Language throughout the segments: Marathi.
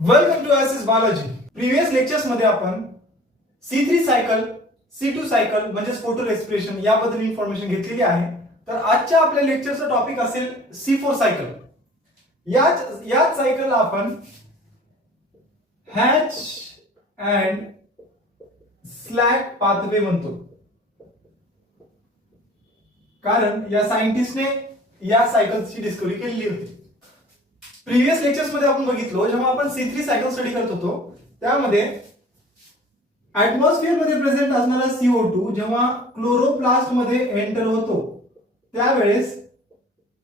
Welcome to S biology. Previous lectures मध्ये आपण C3 सायकल, C2 सायकल म्हणजे फोटो रेस्पिरेशन याबद्दल इन्फॉर्मेशन घेतलेली आहे. तर आजच्या आपल्या लेक्चरचा टॉपिक असेल C4 सायकल. याच सायकलला आपण हॅच अँड स्लॅक पाथवे म्हणतो, कारण या सायंटिस्टने या सायकलची डिस्कवरी केलेली होती. प्रिव्हियस लेक्चर्स मध्ये आपण बघितलो, जेव्हा आपण C3 सायकल स्टडी करत होतो त्यामध्ये ऍटमॉस्फिअर मध्ये प्रेझेंट असणारा CO2 जेव्हा क्लोरोप्लास्ट मध्ये एंटर होतो त्यावेळेस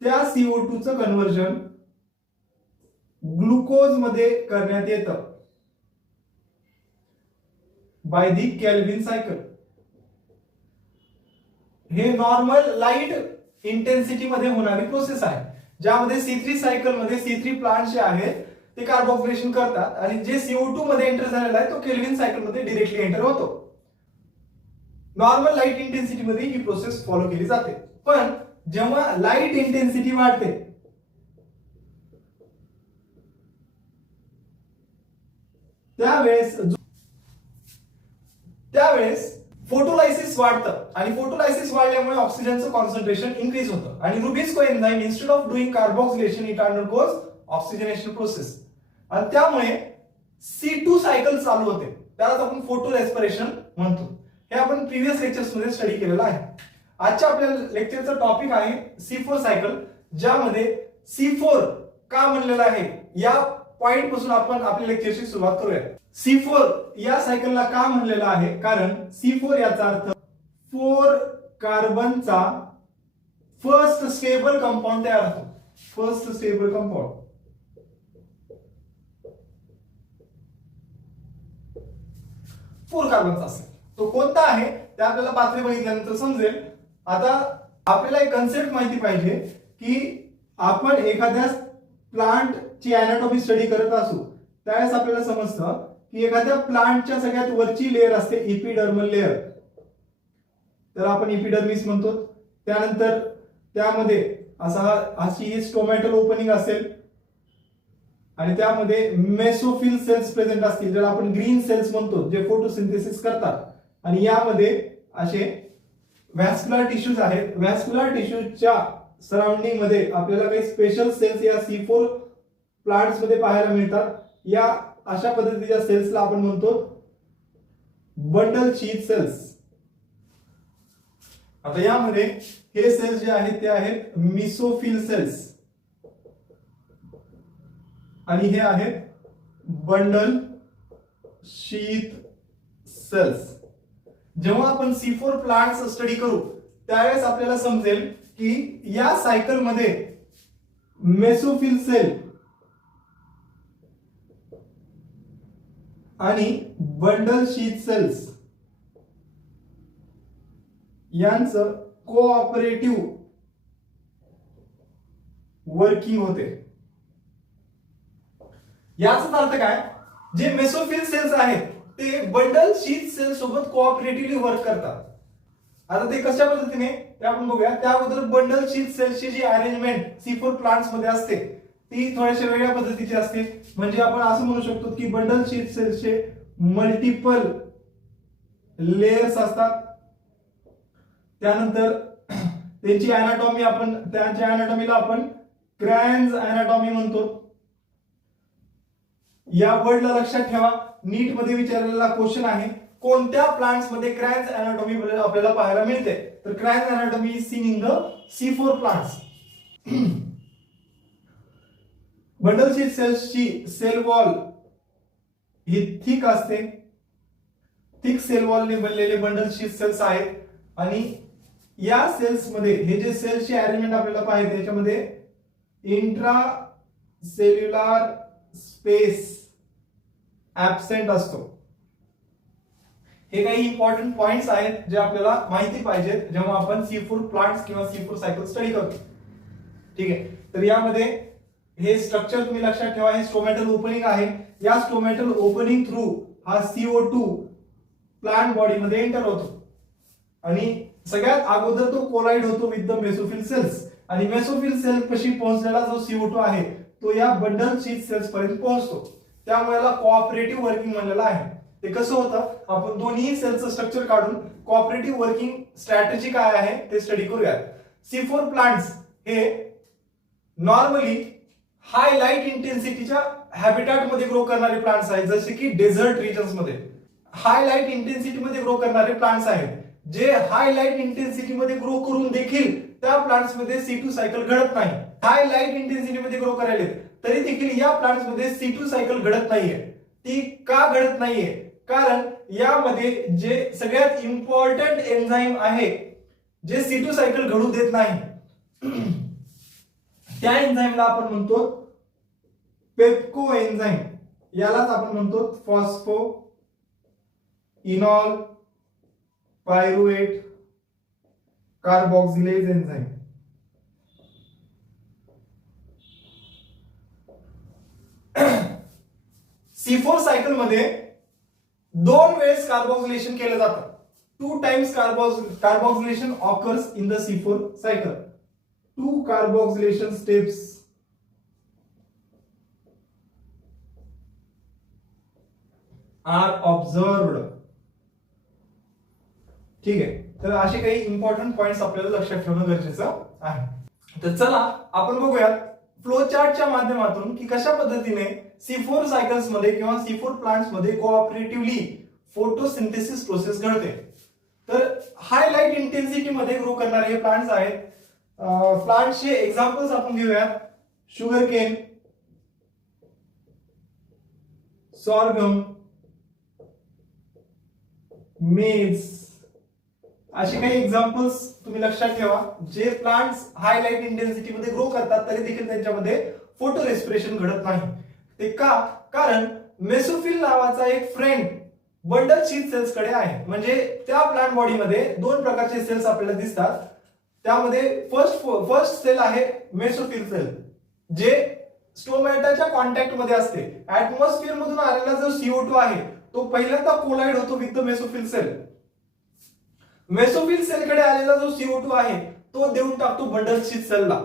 त्या CO2 चं कन्व्हर्जन ग्लुकोज मध्ये करण्यात येतं बाय दी केल्विन सायकल. हे नॉर्मल लाईट इंटेन्सिटी मध्ये होणारी प्रोसेस आहे, ज्यामध्ये C3 सायकल मध्ये C3 प्लांट जे आहेत ते कार्बोक्सिलेशन करतात आणि जे CO2 मध्ये एंटर झालेला आहे तो केल्विन सायकल मध्ये डायरेक्टली एंटर होतो. नॉर्मल लाईट इंटेन्सिटी मध्ये ही प्रोसेस फॉलो केली जाते. पण जेव्हा लाईट इंटेन्सिटी वाढते त्यावेळेस फोटोलायसिस वाढतं आणि फोटोलायसिस वाढल्यामुळे ऑक्सिजनचं कॉन्सन्ट्रेशन इन्क्रीज होतं आणि Rubisco enzyme instead of doing carboxylation it undergoes oxygenation process आणि त्यामुळे C2 सायकल चालू होते. त्यालाच आपण फोटो रेस्पिरेशन म्हणतो. हे आपण प्रिव्हियस लेक्चर्स मध्ये स्टडी केलेलं आहे. आजच्या आपल्या लेक्चरचा टॉपिक आहे C4 सायकल, ज्यामध्ये C4 का म्हणलेलं आहे या पॉइंट पासून आपण आपल्या लेक्चरची सुरुवात करूया. C4 या सायकलला का म्हणलेलं आहे, कारण C4 याचा अर्थ 4 कार्बनचा फर्स्ट स्टेबल कंपाऊंड तयार होतो. फर्स्ट स्टेबल कंपाऊंड 4 कार्बनचा असेल. तो कोणता आहे ते आपल्याला पाथवे बघितल्यानंतर समजेल. आता आपल्याला एक कन्सेप्ट माहिती पाहिजे की आपण एखाद्या प्लांटची अॅनाटॉमी स्टडी करत असू त्यावेळेस आपल्याला समजतं की एखाद्या प्लांटच्या सगळ्यात वरची लेअर असते इपिडर्मल लेअर, तर आपण इपिडर्मिस म्हणतो. त्यानंतर त्यामध्ये अशी ही स्टोमॅटल ओपनिंग असेल आणि त्यामध्ये मेसोफिल सेल्स प्रेझेंट असतील, ज्याला आपण ग्रीन सेल्स म्हणतो, जे फोटोसिंथेसिस करतात. आणि यामध्ये असे व्हॅस्क्युलर टिश्यूज आहेत. व्हॅस्क्युलर टिश्यूजच्या सराउंडिंग मध्ये आपल्याला काही स्पेशल सेल्स या C4 प्लांट्स मध्ये पाहायला मिळतात. या अशा पद्धतीच्या सेल्सला आपण म्हणतो बंडल शीथ सेल्स. आता यामध्ये हे सेल्स जे आहेत ते आहेत मिसोफिल सेल्स आणि हे आहेत बंडल शीथ सेल्स. जेव्हा आपण C4 प्लांट्स स्टडी करू त्यावेळेस आपल्याला समजेल की या सायकल मध्ये मेसोफिल सेल आणि बंडल शीथ सेल्स यांचं कोऑपरेटिव्ह वर्किंग होते. याचा अर्थ काय, जे मेसोफिल सेल्स आहेत ते बंडल शीथ सेल सोबत कोऑपरेटिव्हली वर्क करतात. आता ते कशा पद्धतीने ते आपण बघूया. त्या अगोदर बंडल शीथ सेल्सची जी अरेंजमेंट C4 प्लांट्स मध्ये असते ती थोड्याशा वेगळ्या पद्धतीची असते. म्हणजे आपण असं म्हणू शकतो की बंडल शीथ सेल्सचे मल्टिपल लेयर्स असतात. त्यानंतर त्यांची अॅनाटॉमी त्यांच्या अॅनाटॉमीला आपण क्रॅन्स अॅनाटॉमी म्हणतो. या वर्डला लक्षात ठेवा. नीट मध्ये विचारलेला क्वेश्चन आहे, कोणत्या प्लांट्स मध्ये क्रॅन्स अॅनाटॉमी आपल्याला पाहायला मिळते, तर Kranz anatomy is seen in the C4 plants. Bundle sheath सेल्सची सेल वॉल ही थिक असते. थिक सेल वॉलने बनलेले बंडल शीथ सेल्स आहेत आणि या सेल्स मध्ये हे जे सेल्सची अरेंजमेंट आपल्याला पाहिजे त्याच्यामध्ये इंट्रा सेल्युलर स्पेस ऍब्सेंट असतो. हे काही इम्पॉर्टंट पॉइंट्स आहेत जे आपल्याला माहिती पाहिजेत जेव्हा आपण C4 प्लांट्स किंवा C4 सायकल स्टडी करतो. ठीक आहे, तर यामध्ये हे स्ट्रक्चर तुम्ही लक्षात ठेवा. हे स्टोमॅटल ओपनिंग आहे. या स्टोमॅटल ओपनिंग थ्रू हा CO2 प्लांट बॉडी मध्ये एंटर होतो आणि सगळ्यात अगोदर तो कोलाइड होतो विथ द मेसोफिल सेल्स आणि मेसोफिल सेल पाशी पोहोचलेला जो CO2 आहे तो या बंडल शीथ सेल्स पर्यंत पोहोचतो त्यामुळे याला कोऑपरेटिव्ह वर्किंग म्हणलेलं आहे. ते कसं होतं, आपण दोन्ही सेलचं स्ट्रक्चर काढून कोऑपरेटिव्ह वर्किंग स्ट्रॅटेजी काय आहे ते स्टडी करूयात. C4 प्लांट्स हे नॉर्मली हाय लाईट इंटेन्सिटीच्या हॅबिटॅट मध्ये ग्रो करणारे प्लांट्स आहेत, जसे की डेझर्ट रिजन्स मध्ये हाय लाईट इंटेन्सिटी मध्ये ग्रो करणारे प्लांट्स आहेत. जे हाय लाईट इंटेन्सिटी मध्ये ग्रो करून देखील त्या प्लांट्स मध्ये C2 सायकल घडत नाही. हाय लाईट इंटेन्सिटी मध्ये ग्रो करायले तरी देखील या प्लांट्स मध्ये C2 सायकल घडत नाहीये. ती का घडत नाहीये? कारण यामध्ये जे सगळ्यात इम्पॉर्टंट एन्झाईम आहे जे C2 सायकल घडू देत नाही, त्या एन्झाईमला आपण म्हणतो पेप्को एन्झाईम. यालाच आपण म्हणतो phospho इनॉल pyruvate carboxylase enzyme. C4 cycle मध्ये 2 वेळेस कार्बोक्सिलेशन केलं जातं. 2 times carboxylation occurs in the C4 cycle. 2 carboxylation steps are observed. ठीक आहे, तर असे काही इम्पॉर्टंट पॉइंट्स आपल्याला लक्षात ठेवणं गरजेचं आहे. तर चला आपण बघूयात फ्लो चार्टच्या माध्यमातून की कशा पद्धतीने C4 सायकल्स मध्ये किंवा C4 प्लांट्स मध्ये कोऑपरेटिव्हली फोटोसिंथेसिस प्रोसेस घडते. तर हाय लाईट इंटेन्सिटी मध्ये ग्रो करणारे हे प्लांट्स आहेत. प्लांट्सचे एक्झाम्पल्स आपण घेऊयात. शुगर केन, सॉर्गम, मेज, असे काही एक्झाम्पल्स तुम्ही लक्षात ठेवा. जे प्लांट्स हाय लाईट इंटेन्सिटी मध्ये ग्रो करतात तरी देखील त्यांच्यामध्ये फोटो रेस्पिरेशन घडत नाही. ते का? कारण मेसोफिल नावाचा एक फ्रेंड बंडल शीथ सेल्स कडे आहे. म्हणजे त्या प्लांट बॉडी मध्ये 2 प्रकारचे सेल्स आपल्याला दिसतात. त्यामध्ये फर्स्ट सेल आहे मेसोफिल सेल, जे स्टोमॅटाच्या कॉन्टॅक्ट मध्ये असते. ऍटमॉस्फिअर मधून आलेला जो CO2 आहे तो पहिल्यांदा कोलाइड होतो with the mesophyll cell. Mesophyll cell कडे आलेला जो CO2 आहे तो देऊन टाकतो बंडल शीथ सेलला.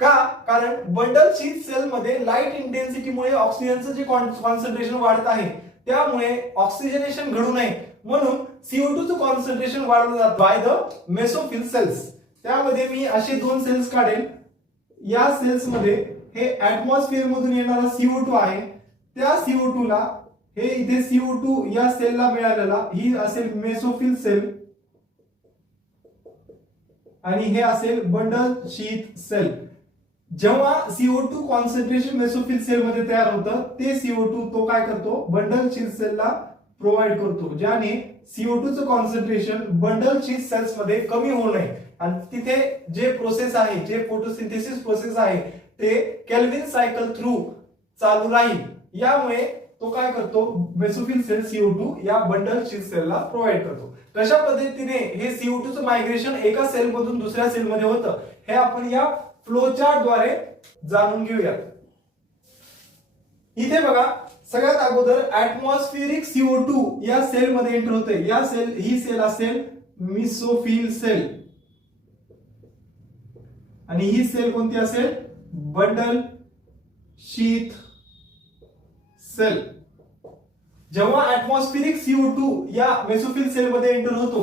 का? कारण बंडल शीथ सेल मध्ये लाईट इंटेन्सिटीमुळे ऑक्सिजनचं जे कॉन्सन्ट्रेशन वाढत आहे त्यामुळे ऑक्सिजनेशन घडू नये म्हणून CO2 चं कॉन्सन्ट्रेशन वाढवलं जातं बाय द मेसोफिल सेल्स. त्यामध्ये मी असे 2 सेल्स काढेल. या सेल्स मध्ये हे ऍटमॉस्फिअर मधून येणारा CO2 आहे. त्या CO2 ला हे इथे CO2 या सेलला मिळालेला ही असेल मेसोफिल सेल आणि हे असेल बंडल शीथ सेल. जेव्हा CO2 कॉन्सन्ट्रेशन मेसोफिल सेल मध्ये तयार होतं ते CO2 तो काय करतो, बंडल शीथ सेलला प्रोव्हाइड करतो, ज्याने CO2 चं कॉन्सन्ट्रेशन बंडल शीथ सेल्स मध्ये कमी होऊ नये आणि तिथे जे प्रोसेस आहे, जे फोटोसिंथेसिस प्रोसेस आहे ते केल्विन सायकल थ्रू चालू राहील. यामुळे तो काय करतो, मेसोफिल सेल CO2 या बंडल शीथ सेलला प्रोव्हाइड करतो. कशा पद्धतीने हे CO2 चं मायग्रेशन एका सेल मधून दुसऱ्या सेल मध्ये होतं हे आपण या फ्लो चार्ट द्वारे जाणून घेऊयात. इथे बघा, सगळ्यात अगोदर ऍटमॉस्फिअरिक CO2 या सेल मध्ये एंटर होते. ही सेल असेल मेसोफिल सेल आणि ही सेल कोणती असेल, बंडल शीथ सेल. जेव्हा ऍटमॉस्फिअरिक CO2 या मेसोफिल सेल मध्ये एंटर होतो,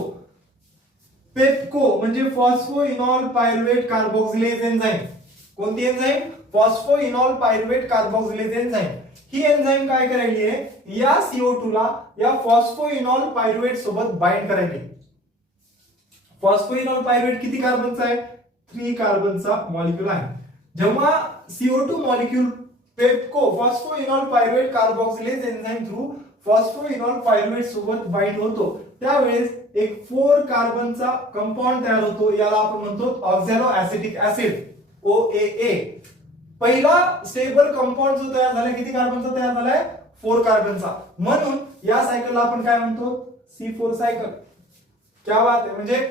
पेप्को म्हणजे फॉस्फोइनॉल पायरुवेट कार्बोक्सिलेज एन्झाईम. कोणती enzyme? Phosphoenol pyruvate carboxylase enzyme. ही एन्झाईम काय करायली आहे, या CO2 ला या फॉस्फोइनॉल पायरुवेट सोबत बाइंड करायली. फॉस्फोइनॉल पायरुवेट किती कार्बनचा आहे? 3 कार्बनचा मॉलिक्यूल आहे. जेव्हा CO2 molecule PEPCO phosphoenol pyruvate carboxylase enzyme through phosphoenol pyruvate सोबत बाइंड होतो त्यावेळेस एक 4 कार्बनचा कंपाऊंड तयार होतो. याला आपण म्हणतो ऑक्झॅलो ऍसिटिक ऍसिड, OAA. पहिला स्टेबल कंपाऊंड जो तयार झाला किती कार्बनचा तयार झालाय? 4 कार्बनचा. म्हणून या सायकलला आपण काय म्हणतो, C4 सायकल. क्या बात आहे. म्हणजे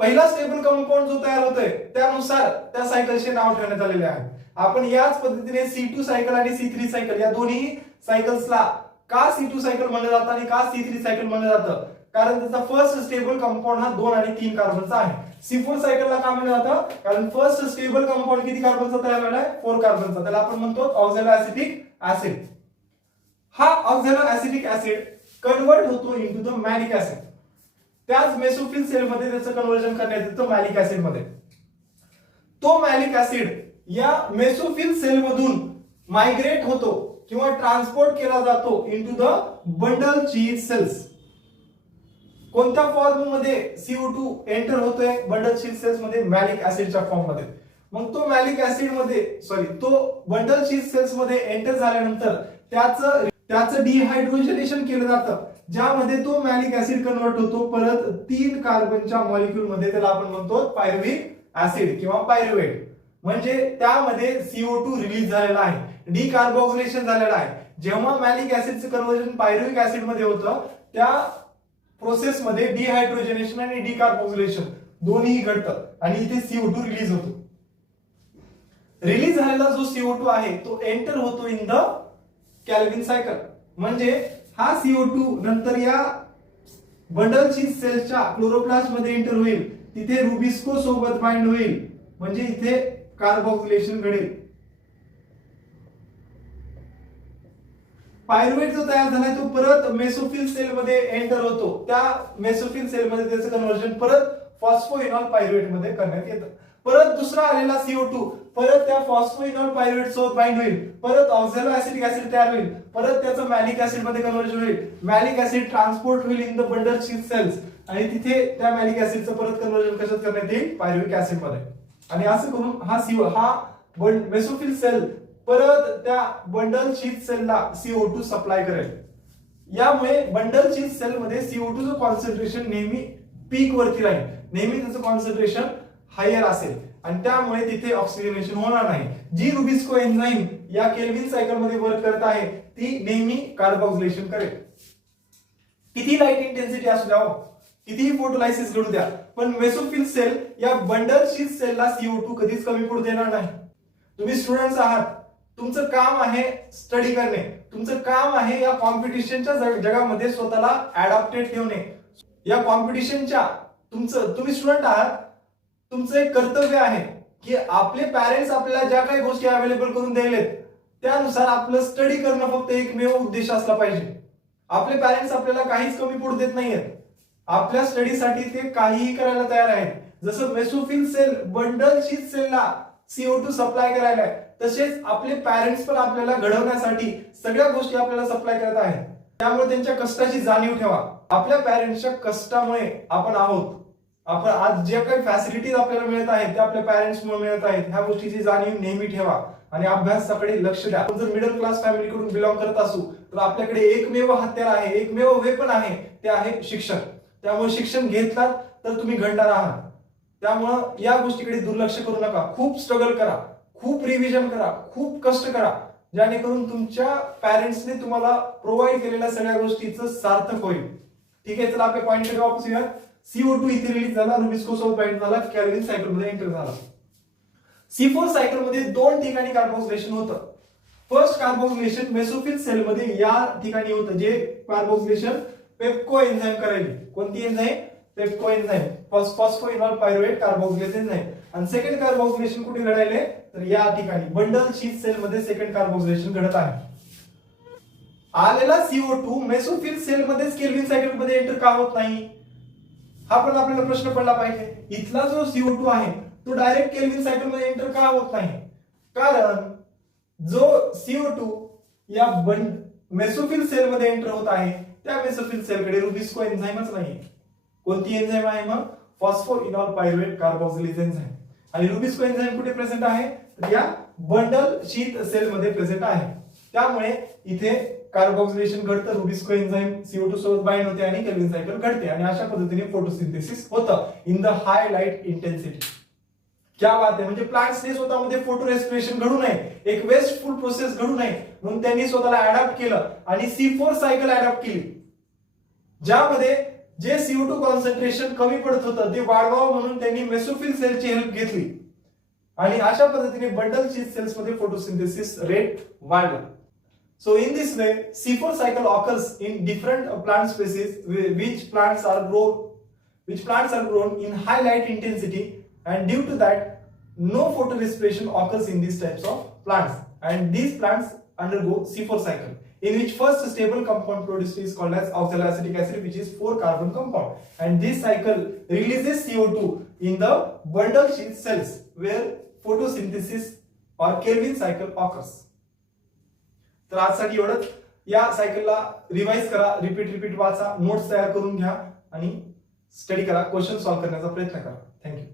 पहिला स्टेबल कंपाऊंड जो तयार होतोय त्यानुसार त्या सायकलचे नाव ठेवण्यात आलेले आहे. आपण याच पद्धतीने C2 सायकल आणि C3 सायकल या दोन्ही सायकल्सला का C2 सायकल म्हणलं जातं आणि का C3 सायकल म्हणलं जातं? कारण त्याचा फर्स्ट स्टेबल कंपाऊंड हा 2 आणि 3 कार्बनचा आहे. C4 सायकलला का म्हणलं जातं? कारण फर्स्ट स्टेबल कंपाऊंड किती कार्बनचा तयार झालाय? 4 कार्बनचा. त्याला आपण म्हणतो ऑक्झॅलो ऍसिटिक ऍसिड. हा ऑक्झॅलो ऍसिटिक ऍसिड कन्वर्ट होतो इनटू द मॅलिक ऍसिड. त्याच मेसोफिल सेल मध्ये त्याचं कन्व्हर्जन करण्यात येतं मॅलिक ऍसिड मध्ये. तो मॅलिक ऍसिड या मेसोफिल सेल मधून मायग्रेट होतो किंवा ट्रान्सपोर्ट केला जातो into the bundle sheath cells. कोणत्या फॉर्म मध्ये CO2 एंटर होतोय बंडल चीज सेल्स मध्ये? मॅलिक ऍसिडच्या फॉर्म मध्ये. मग तो मॅलिक ऍसिड मध्ये तो बंडल चीज सेल्स मध्ये एंटर झाल्यानंतर त्याचं डिहायड्रोजनेशन केलं जातं, ज्यामध्ये तो मॅलिक ऍसिड कन्वर्ट होतो परत 3 कार्बनच्या मॉलिक्यूल मध्ये. त्याला आपण म्हणतो पायरुव्हिक ऍसिड किंवा पायरुवेट. म्हणजे त्यामध्ये CO2 रिलीज झालेला आहे, डिकार्बोक्सिलेशन झालेला आहे. जेव्हा मॅलिक ऍसिडचं कन्व्हर्जन पायरुव्हिक ऍसिड मध्ये होतं त्या प्रोसेस मध्ये डिहायड्रोजनेशन आणि डिकार्बोक्सिलेशन दोन्ही घडतं आणि इथे CO2 रिलीज होतो. रिलीज झालेला जो CO2 आहे तो एंटर होतो इन द कॅल्व्हिन सायकल. म्हणजे हा CO2 नंतर या बंडल चीज सेलच्या क्लोरोप्लास्ट मध्ये एंटर होईल, तिथे रुबिस्को सोबत बाइंड होईल, म्हणजे इथे कार्बोक्सिलेशन घडेल. पायरुवेट जो तयार झालाय तो परत मेसोफिल सेल मध्ये एंटर होतो. त्या मेसोफिल सेल मध्ये त्याचं कन्व्हर्जन परत फॉस्फोइनॉल पायरुवेट मध्ये करण्यात येतं. परत दुसरा आलेला CO2 परत त्या फॉस्फोइनॉल पायरुवेट सोबत बाइंड होईल, परत ऑक्झॅलो ऍसिटिक ऍसिड तयार होईल, परत त्याचं मॅलिक ऍसिड मध्ये कन्व्हर्जन होईल. मॅलिक ऍसिड ट्रान्सपोर्ट होईल in the bundle sheath cells आणि तिथे त्या मॅलिक ऍसिडचं परत कन्व्हर्जन कशात करण्यात येईल? पायरुव्हिक ऍसिड मध्ये. आणि असं करून हा मेसोफिल सेल परत त्या बंडल चीज सेलला CO2 सप्लाय करेल. यामुळे बंडल चीज सेल मध्ये CO2 चं कॉन्सन्ट्रेशन नेहमी पीक वरती राहील, नेहमी त्याचं कॉन्सन्ट्रेशन हायर असेल आणि त्यामुळे तिथे ऑक्सिजनेशन होणार नाही. जी रुबिस्को एन्झाईम या केल्विन सायकल मध्ये वर्क करत आहे ती नेहमी कार्बोक्सिलेशन करेल. किती लाईट इंटेन्सिटी असू द्या, कितीही फोटोलायसिस घडू द्या, पण मेसोफिल सेल या बंडल चीज सेलला CO2 कधीच कमी पडू देणार नाही. तुम्ही स्टुडंट्स आहात, तुमचं काम आहे स्टडी करणे, तुमचं काम आहे या कॉम्पिटिशनच्या जगामध्ये स्वतःला अडॅप्टेड ठेवणे. या कॉम्पिटिशनच्या तुम्ही स्टुडंट आहात, तुमचं एक कर्तव्य आहे की आपले पॅरेंट्स आपल्याला ज्या काही गोष्टी अवेलेबल करून द्यायलेत त्यानुसार आपलं स्टडी करणं फक्त एकमेव उद्देश असला पाहिजे. आपले पॅरेंट्स आपल्याला काहीच कमी पडू देत नाहीयेत, आपल्या स्टडीसाठी ते काहीही करायला तयार आहेत. जसं मेसोफिल सेल बंडल चीज सेलला CO2 सप्लाय करायला आहे, तसेच आपले पॅरेंट्स पण आपल्याला घडवण्यासाठी सगळ्या गोष्टी आपल्याला सप्लाय करत आहेत. त्यामुळे त्यांच्या कष्टाची जाणीव ठेवा. आपल्या पॅरेंट्सच्या कष्टामुळे आपण आहोत. आपण आज जे काही फॅसिलिटीज आपल्याला मिळत आहेत ते आपल्या पॅरेंट्समुळे मिळत आहेत. ह्या गोष्टीची जाणीव नेहमी ठेवा आणि अभ्यासाकडे लक्ष द्या. आपण जर मिडल क्लास फॅमिलीकडून बिलॉंग करत असू तर आपल्याकडे एकमेव हत्यार आहे, एकमेव वेपन आहे, ते आहे शिक्षण. त्यामुळे शिक्षण घेतलात तर तुम्ही घडणार आहात. त्यामुळे या गोष्टीकडे दुर्लक्ष करू नका. खूप स्ट्रगल करा, खूप रिव्हिजन करा, खूप कष्ट करा, जेणेकरून तुमच्या पॅरेंट्सने तुम्हाला प्रोव्हाइड केलेल्या सगळ्या गोष्टीचं सार्थक होईल. ठीक आहे, चला आपल्या पॉइंटकडे वापस येऊया. CO2 इथे रिलीज झाला, रुबिस्को सोबत बाइंड झाला, कॅल्व्हिन सायकल मध्ये एंटर झाला. C4 सायकल मध्ये 2 ठिकाणी कार्बोक्सिलेशन होतं. फर्स्ट कार्बोक्सिलेशन मेसोफिल सेल मध्ये या ठिकाणी होतं, जे कार्बोक्सिलेशन पेप्को एन्झाईम करायची. कोणती enzyme? PEPCO enzyme, phosphoenol pyruvate carboxylase enzyme. आणि सेकंड कार्बोक्सिलेशन कुठे घडायले? तर या ठिकाणी बंडल चीज सेल मध्ये सेकंड कार्बोक्सिलेशन घडत आहे. आलेला CO2 मेसोफिल सेल मध्येच केल्व्हिन सायकल मध्ये एंटर का होत नाही? हा पण आपल्याला प्रश्न पडला पाहिजे. इथला जो CO2 आहे तो डायरेक्ट केल्व्हिन सायकल मध्ये एंटर का होत नाही? कारण जो CO2 या मेसोफिल सेल मध्ये एंटर होत आहे त्या मेसोफिल सेलकडे रुबिस्को एन्झाईमच नाही. कोणती एन्झाईम आहे मग? Phosphoenol pyruvate carboxylase enzyme. आणि रुबिस्को एन्झाईम कुठे प्रेझेंट आहे? तर या बंडल शीथ सेल मध्ये प्रेझेंट आहे. त्यामुळे इथे कार्बोक्सिलेशन घडतं, रुबिस्को एन्झाईम CO2 सोबत बाइंड होते आणि केल्व्हिन सायकल घडते आणि अशा पद्धतीने फोटोसिंथेसिस होतं in the high light intensity. क्या बात आहे. म्हणजे प्लांट्सने स्वतःमध्ये फोटो रेस्पिरेशन घडू नये, एक वेस्टफुल प्रोसेस घडू नये म्हणून त्यांनी स्वतःला अडॅप्ट केलं आणि C4 सायकल अडॅप्ट केली, ज्यामध्ये जे CO2 कॉन्सन्ट्रेशन कमी पडत होतं ते वाढवावं म्हणून त्यांनी मेसोफिल सेलची हेल्प घेतली आणि अशा पद्धतीने बंडल चीज सेल्स मध्ये फोटोसिंथेसिस रेट वाढला. So in this way, C4 cycle occurs in different plant species which plants are grown in high light intensity, and due to that no photorespiration occurs in these types of plants and these plants undergo C4 cycle. in which first stable compound produced is called as oxaloacetic acid, which is 4-carbon compound, and this cycle releases CO2 in the bundle sheath cells where photosynthesis or Calvin cycle occurs. तर आजसाठी एवढंच. या सायकलला रिवाइज करा, रिपीट वाचा, नोट्स तयार करून घ्या आणि स्टडी करा, क्वेश्चन सॉल्व्ह करण्याचा प्रयत्न करा. थँक्यू.